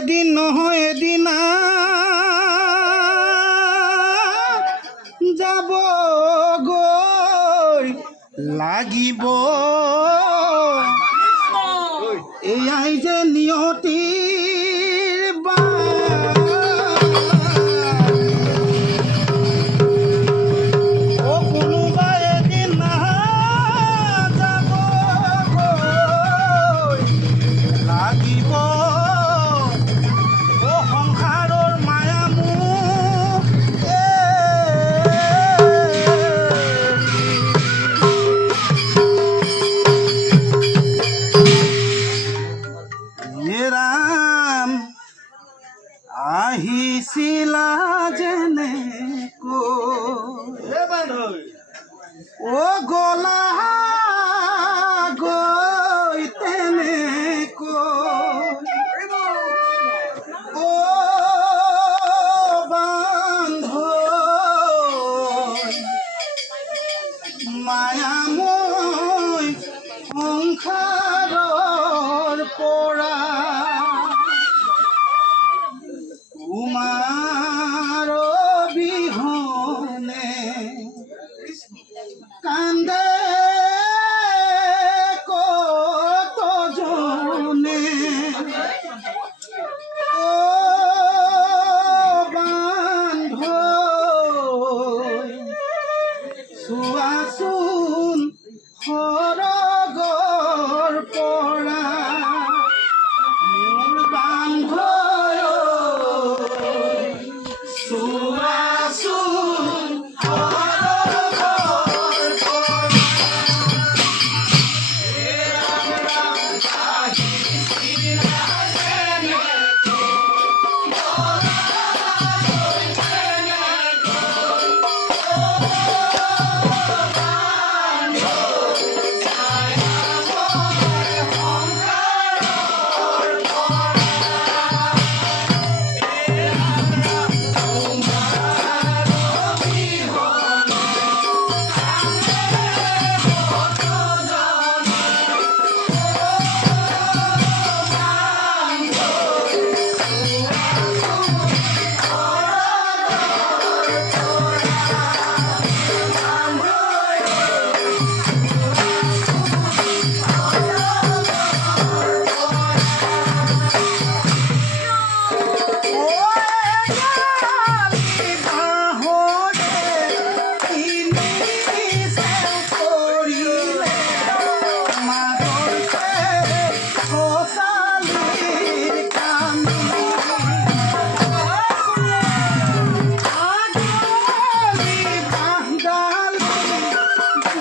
এদিন নহয় এদিন যাব গৈ লাগিব এয়াই যে নিয়তিৰ বাট ও কোনোবা এদিন যাব গৈ লাগিব ও সংসাৰৰ মায়া মোহ ৰাম আহিছিলা যেনেকৈ ও গলা গৈ তেনেকৈ ও বান্ধৈ মায়াময় সংসাৰৰ পৰা তোমাৰ বিহনে কান্দে কতজনে ও বান্ধৈ চোৱাচোন সৰগৰ পৰা মোৰ বান্ধৈ চোৱাচোন সৰগৰ পৰা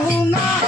Una